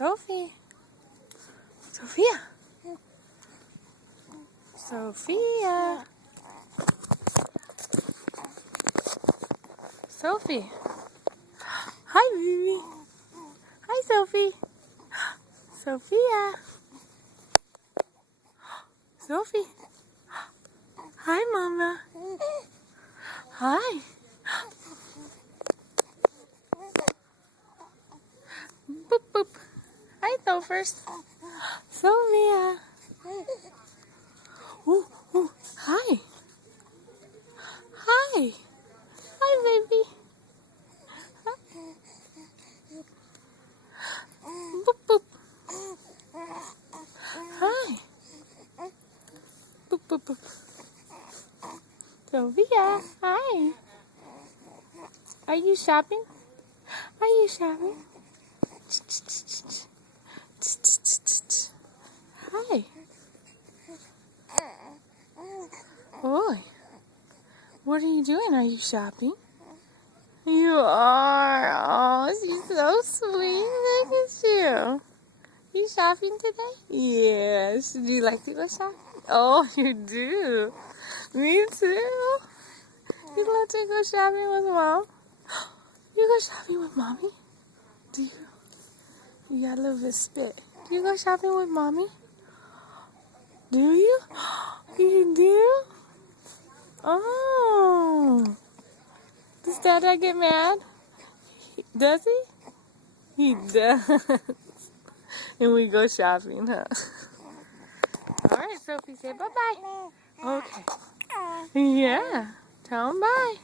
Sophie. Sophia. Sophia. Sophie. Hi, baby. Hi, Sophie. Sophia. Sophie. Hi, Mama. Hi. Boop, boop. Hi, Thophers. Sophia. Ooh, ooh. Hi. Hi. Hi, baby. Boop, boop. Hi. Boop, boop, boop. Sophia. Hi. Are you shopping? Are you shopping? Hi. Boy. What are you doing? Are you shopping? You are. Oh, she's so sweet. Look at you. You shopping today? Yes. Do you like to go shopping? Oh, you do. Me too. You love to go shopping with Mom? You go shopping with Mommy? Do you? You got a little bit of spit. Do you go shopping with Mommy? Do you? You do? Oh. Does Dada get mad? Does he? He does. And we go shopping, huh? Alright, Sophie, say bye-bye. Okay. Yeah. Tell him bye.